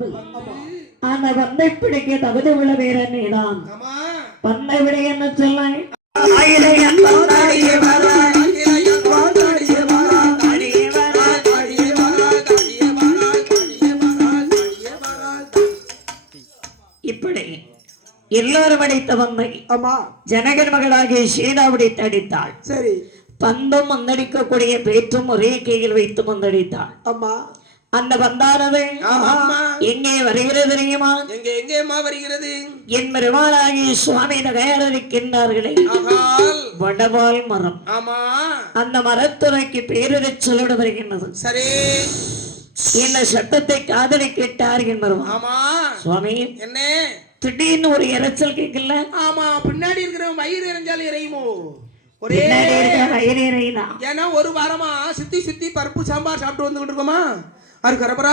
வந்து அந்த வந்தை பிடிக்க தகுதி உள்ள வீரன் நீதான். பண்ணை விட என்ன சொல்ல இப்படி எல்லோரும் அடித்த வந்தை ஜனகன் மகளாகிய சீதா உடைத்து அடித்தாள். சரி, பந்தும் வந்தடிக்கக்கூடிய பேற்றும் ஒரே கையில் வைத்து வந்தடித்தாள். அந்த பந்தானது எங்கே வருகிறது தெரியுமா? எங்கேமா வருகிறது? என் பெருமாளாகிய சுவாமி தயாரிக்கின்றார்களே வடவால் மரம். அந்த மரத்துறைக்கு பேரிடச் சொல்லோடு வருகின்றது. சரி, இந்த சட்டத்தை காதலி கேட்டார் என்பது சுவாமி. என்ன திடீர்னு ஒரு இறைச்சல் கேட்கல? ஆமா, பின்னாடி இருக்கிற வயிறு இறைஞ்சாலும் இறையுமோ? ஒரே வயிறு இறையினா? ஏன்னா ஒரு வாரமா சுத்தி சுத்தி பருப்பு சாம்பார் சாப்பிட்டு வந்து இருக்கோமா. அது கரபரா